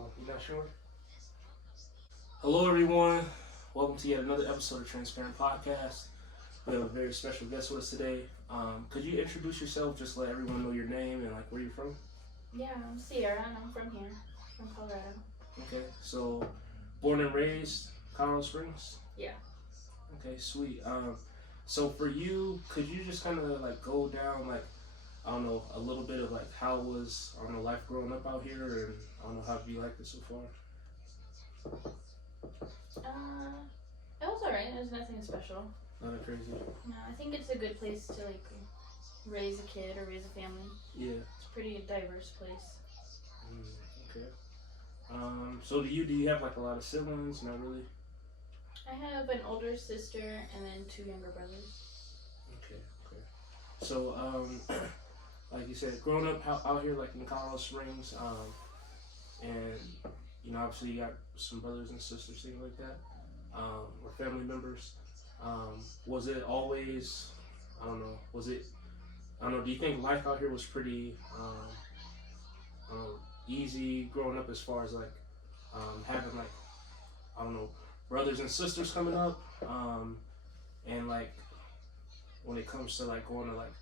You're not sure? Hello, everyone. Welcome to yet another episode of Transparent Podcast. We have a very special guest with us today. Could you introduce yourself? Just let everyone know your name and like where you're from. Yeah, I'm Cierra and I'm from here, from Colorado. Okay, so born and raised Colorado Springs. Yeah. Okay, sweet. So for you, could you just kind of like go down like I don't know a little bit of like how was life growing up out here, and I don't know how have you liked it so far. It was alright. It was nothing special. Nothing crazy. No, I think it's a good place to like raise a kid or raise a family. Yeah. It's a pretty diverse place. Okay. So do you have like a lot of siblings? Not really. I have an older sister and then 2 younger brothers. Okay. So like you said, growing up out here like in Colorado Springs, and obviously you got some brothers and sisters, things like that, or family members. Was it always? I don't know. Was it? I don't know. Do you think life out here was pretty easy growing up as far as like having like I don't know brothers and sisters coming up, and like when it comes to like going to like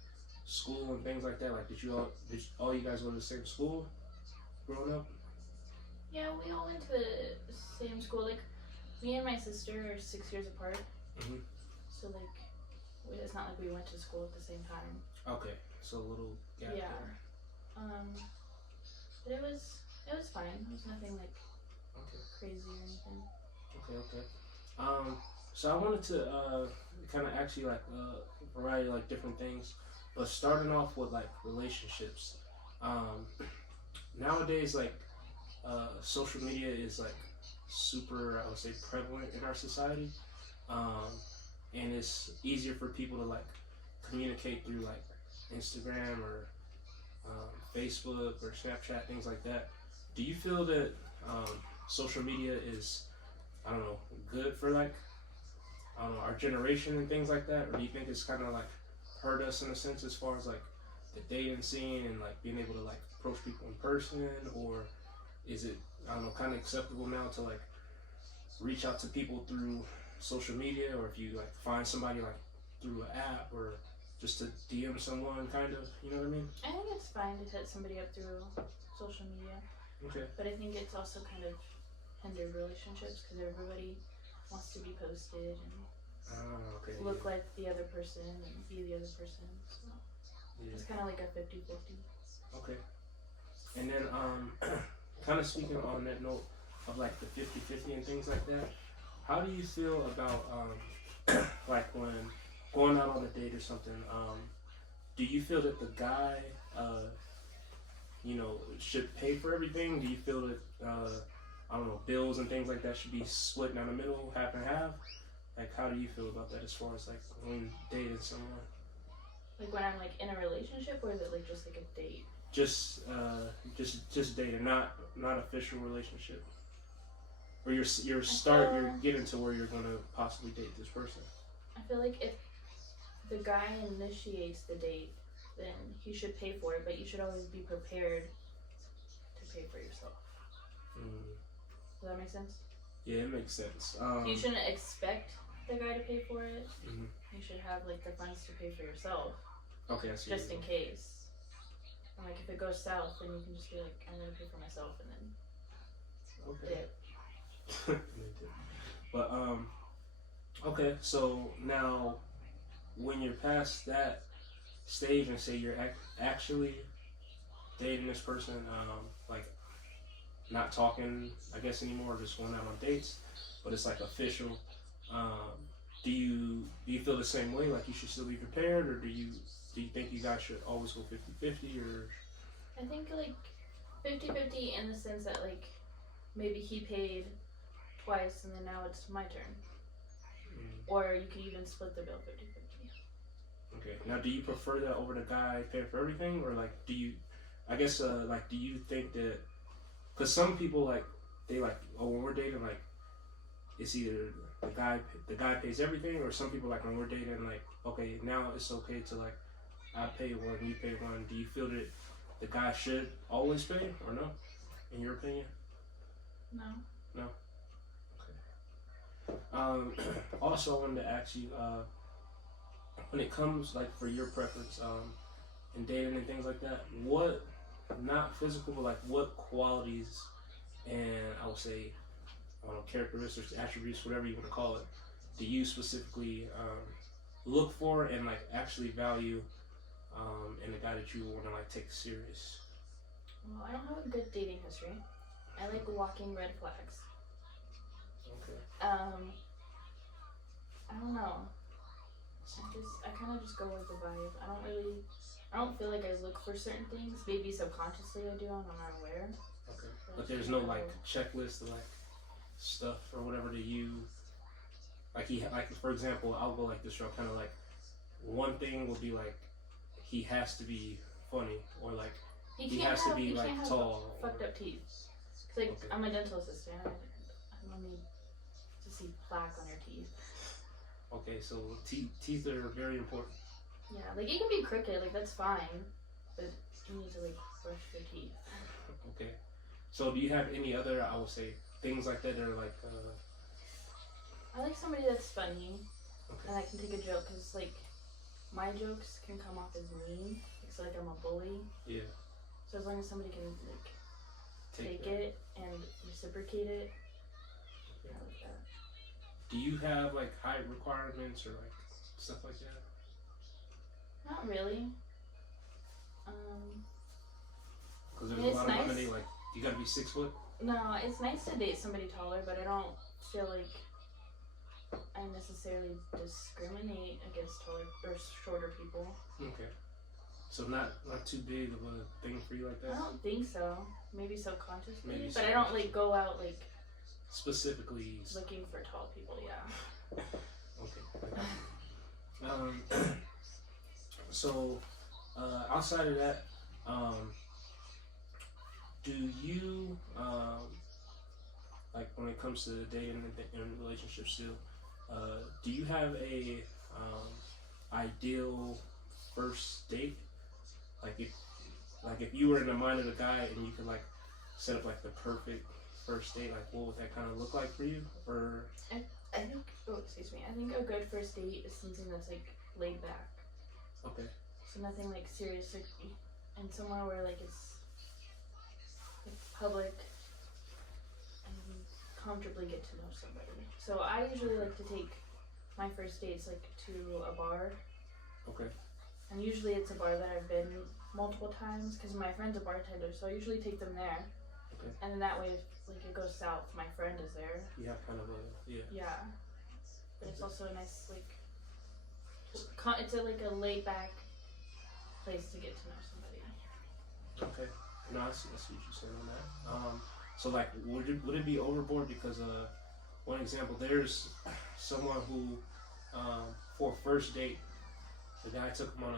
school and things like that, like did all you guys go to the same school growing up? Yeah, we all went to the same school. Like, me and my sister are 6 years apart. Mm-hmm. So like, it's not like we went to school at the same time. Okay, so a little gap Yeah. there. But it was fine. It was nothing like crazy or anything. Okay. So I wanted to kind of ask you like a variety of like different things, but starting off with like relationships. Nowadays, like social media is like super, I would say, prevalent in our society, and it's easier for people to like communicate through like Instagram or Facebook or Snapchat, things like that. Do you feel that social media is, I don't know, good for like, I don't know, our generation and things like that? Or do you think it's kind of like hurt us in a sense as far as like the dating scene and like being able to like approach people in person? Or is it, I don't know, kind of acceptable now to like reach out to people through social media, or if you like find somebody like through an app or just to DM someone, kind of, you know what I mean? I think it's fine to hit somebody up through social media. Okay. But I think it's also kind of hindered relationships because everybody wants to be posted and look like the other person and be the other person. So it's kind of like a 50-50. Okay. And then kind of speaking on that note of like the 50-50 and things like that, how do you feel about like when going out on a date or something, do you feel that the guy should pay for everything? Do you feel that I don't know, bills and things like that should be split down the middle, half and half? Like, how do you feel about that as far as like when dating someone? Like when I'm like in a relationship, or is it like just like a date? Just dating, not official relationship. Or you're getting to where you're gonna possibly date this person. I feel like if the guy initiates the date, then he should pay for it, but you should always be prepared to pay for yourself. Does that make sense? Yeah, it makes sense. You shouldn't expect the guy to pay for it. Mm-hmm. You should have like the funds to pay for yourself. Okay, I see. Just in case. And like if it goes south, then you can just be like, I'm gonna pay for myself, and then dip. But okay, so now when you're past that stage and say you're actually dating this person, like not talking, I guess, anymore, just going out on dates, but it's like official. Do you feel the same way? Like you should still be prepared, or do you think you guys should always go 50-50, or? I think like 50-50 in the sense that like maybe he paid twice and then now it's my turn. Or you could even split the bill 50-50. Okay. Now, do you prefer that over the guy paying for everything, or like do you? I guess like do you think that? Because some people like they like, oh, when we're dating, like it's either the guy pays everything, or some people like when we're dating, like, okay, now it's okay to like I pay one, you pay one. Do you feel that the guy should always pay or no, in your opinion? No. No. Okay. Also, I wanted to ask you, when it comes like for your preference, in dating and things like that, what, not physical, but like what qualities and I would say, I don't know, characteristics, attributes, whatever you want to call it, do you specifically look for and like actually value in a guy that you want to like take serious? Well, I don't have a good dating history. I like walking red flags. Okay. I don't know. I kind of just go with the vibe. I don't feel like I look for certain things. Maybe subconsciously I do, and I'm not aware. Okay. But there's no like checklist of like stuff or whatever that you like. Like for example, I'll go like this route, kind of like one thing will be like he has to be funny or like he has to be like tall. Fucked up teeth. Cause like okay. I'm a dental assistant. I don't need to see plaque on your teeth. Okay, so teeth are very important. Yeah, like it can be crooked, like that's fine, but you need to like brush your teeth. Okay, so do you have any other, I would say, things like that are like? I like somebody that's funny, okay. And I can take a joke, cause like my jokes can come off as mean, so like I'm a bully. Yeah. So as long as somebody can like take it and reciprocate it, okay. I like that. Do you have like height requirements or like stuff like that? Not really. Because there's a lot of women, they like, you gotta be 6 foot? No, it's nice to date somebody taller, but I don't feel like I necessarily discriminate against taller or shorter people. Okay. So not too big of a thing for you like that? I don't think so. Maybe subconsciously, but I don't like go out like specifically looking for tall people. Yeah. Okay. So outside of that, do you like when it comes to dating and relationships still? Do you have a ideal first date? Like if you were in the mind of the guy and you could like set up like the perfect first date, like what would that kind of look like for you? Or I think I think a good first date is something that's like laid back. Okay. So nothing like serious, like, and somewhere where like it's like public and you comfortably get to know somebody. So I usually like to take my first dates like to a bar. Okay. And usually it's a bar that I've been multiple times because my friend's a bartender, so I usually take them there. Okay. And then that way, if like it goes south, my friend is there. You have kind of a Yeah. But it's also a nice like. It's like a laid back place to get to know somebody. Okay. No, I see what you're saying on that. So like, would it be overboard? Because one example, there's someone who, for a first date, the guy took him on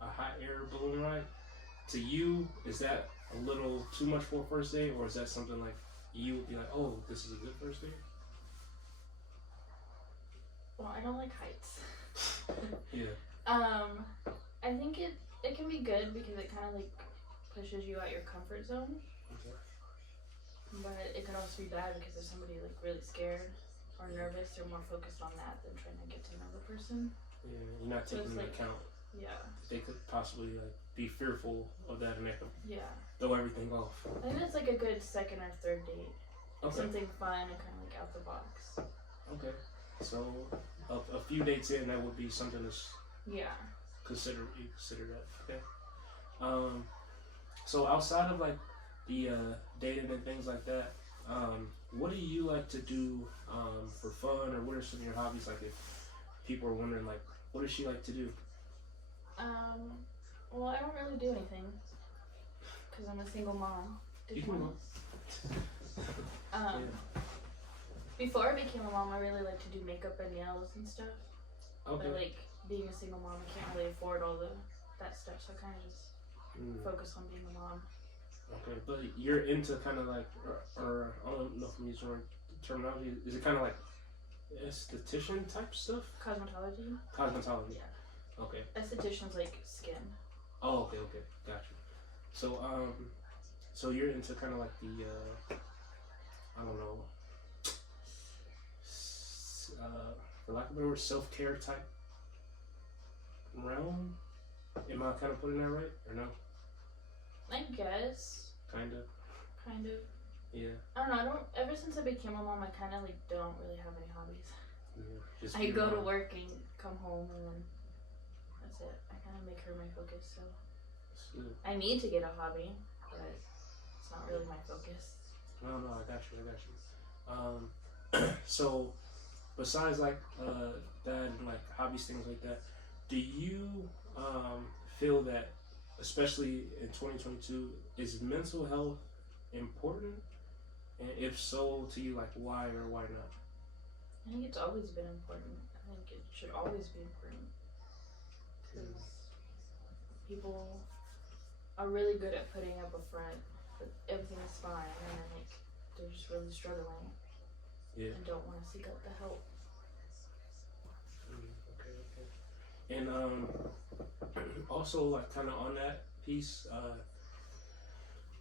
a hot air balloon ride. To you, is that a little too much for a first date, or is that something like you would be like, oh, this is a good first date? Well, I don't like heights. Yeah. I think it can be good because it kind of like pushes you out your comfort zone. Okay. But it could also be bad because if somebody like really scared or nervous, they're more focused on that than trying to get to know the person. Yeah, you're not taking into account. Yeah. They could possibly like be fearful of that and make them throw everything off. I think that's like a good second or third date. Okay. Something fun and kind of like out the box. Okay. So a few dates in, that would be something that's consider that. Okay. So outside of like the dating and things like that, what do you like to do for fun, or what are some of your hobbies? Like if people are wondering, like, what does she like to do? Well, I don't really do anything because I'm a single mom. Before I became a mom, I really like to do makeup and nails and stuff. Okay. But like being a single mom, I can't really afford all that stuff, so I kind of just focus on being a mom. Okay, but you're into kind of like, or I don't know if I'm using the right terminology. Is it kind of like esthetician type stuff? Cosmetology. Cosmetology. Yeah. Okay. Esthetician's like skin. Oh, okay, gotcha. So, so you're into kind of like the lack of a better word, self-care type realm. Am I kind of putting that right or no? I guess. Kind of. Yeah. I don't know. I don't. Ever since I became a mom, I kind of like don't really have any hobbies. Yeah. Just I your go to mom. work and come home, and then that's it. I kind of make her my focus. So That's good. I need to get a hobby, but it's not really my focus. No, I got you. So besides like that and like hobbies, things like that, do you feel that, especially in 2022, is mental health important? And if so, to you, like why or why not? I think it's always been important. I think it should always be important because people are really good at putting up a front that everything's fine, and then like they're just really struggling. Yeah. And don't want to seek out the help. Okay. And also like kind of on that piece,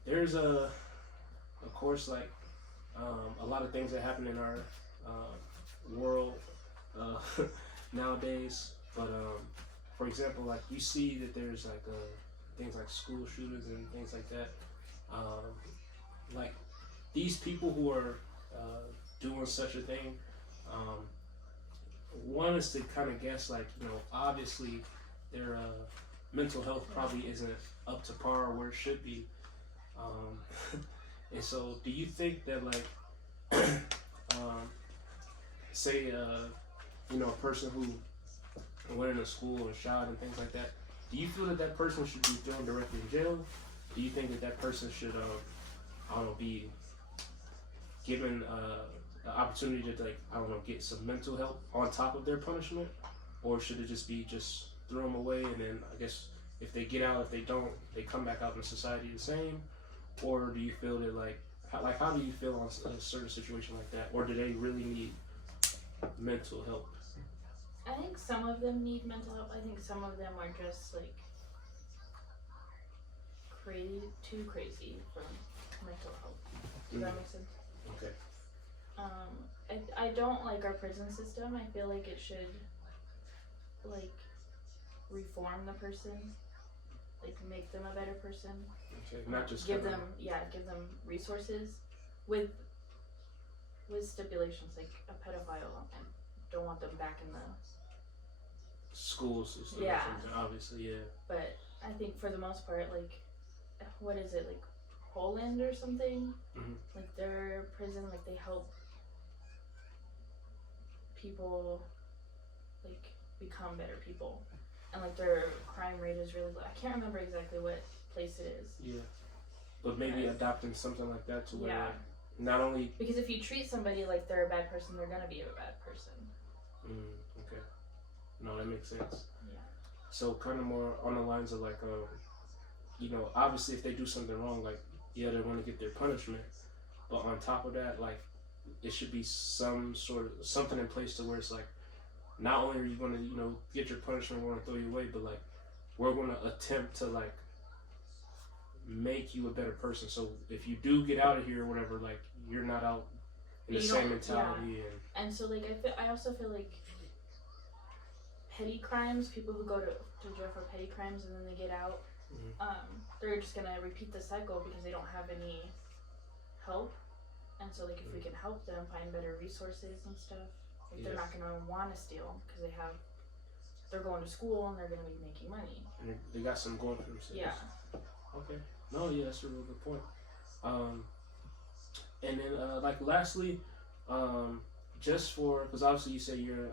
there's of course like a lot of things that happen in our world nowadays. But for example, like you see that there's like things like school shootings and things like that. Like these people who are doing such a thing, one is to kind of guess like, you know, obviously their mental health probably isn't up to par where it should be. And so do you think that like say you know, a person who went into school and shot and things like that, do you feel that that person should be thrown directly in jail? Do you think that that person should I don't know, be given the opportunity to like, I don't know, get some mental help on top of their punishment? Or should it just be just throw them away and then I guess if they get out, if they don't, they come back out in society the same? Or do you feel that like how do you feel on a certain situation like that? Or do they really need mental help? I think some of them need mental help. I think some of them are just like too crazy for mental health. Does that make sense? Okay. I don't like our prison system. I feel like it should like reform the person, like make them a better person. Okay. Not just give them resources with stipulations like a pedophile and don't want them back in the school system. Yeah. Or something, obviously, yeah. But I think for the most part, like, what is it, like Poland or something? Mm-hmm. Like their prison, like they help people like become better people, and like their crime rate is really low. I can't remember exactly what place it is. Yeah, but maybe adopting something like that to where Yeah. like, not only Because if you treat somebody like they're a bad person, they're gonna be a bad person. Okay, no, that makes sense. Yeah. So kind of more on the lines of like you know, obviously if they do something wrong, like yeah, they're going to get their punishment, but on top of that, like it should be some sort of something in place to where it's like, not only are you going to, you know, get your punishment, we're going to throw you away, but like we're going to attempt to like make you a better person. So if you do get out of here or whatever, like you're not out in the same mentality. Yeah. And so like I also feel like petty crimes, people who go to jail for petty crimes and then they get out, they're just gonna repeat the cycle because they don't have any help. And so like if we can help them find better resources and stuff, like they're not gonna want to steal because they're going to school and they're gonna be making money. And they got some going for themselves. Yeah. Okay. No, yeah, that's a real good point. And then like lastly, just for, because obviously you say you're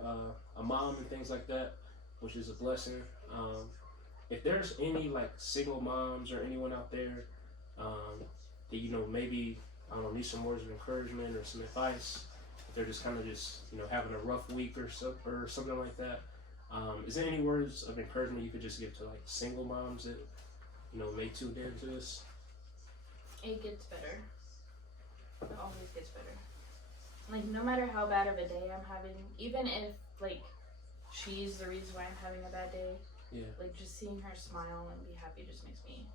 a mom and things like that, which is a blessing. If there's any like single moms or anyone out there that, you know, maybe I don't know, need some words of encouragement or some advice, if they're just kind of just, you know, having a rough week or something like that, is there any words of encouragement you could just give to like single moms that, you know, may tune into this? It gets better. It always gets better. Like no matter how bad of a day I'm having, even if like she's the reason why I'm having a bad day, like just seeing her smile and be happy just makes me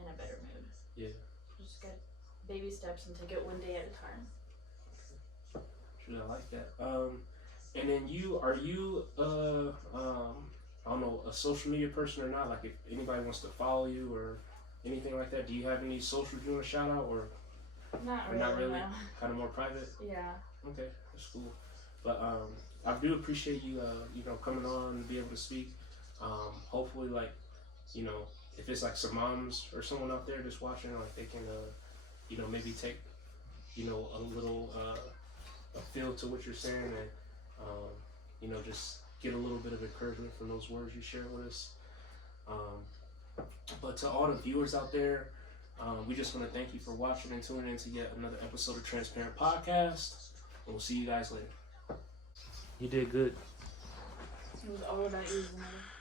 in a better mood. Yeah. Just get baby steps and take it one day at a time. Sure, I like that. And then are you I don't know, a social media person or not? Like if anybody wants to follow you or anything like that, do you have any socials you want to shout out or Not or really. not really? No. Kind of more private? Yeah. Okay, that's cool. But I do appreciate you coming on and be able to speak. Hopefully like, if it's like some moms or someone out there just watching, like they can maybe take, a little a feel to what you're saying and just get a little bit of encouragement from those words you share with us. But to all the viewers out there, we just want to thank you for watching and tuning in to yet another episode of Transparent Podcast. And we'll see you guys later. You did good. It was all about using it.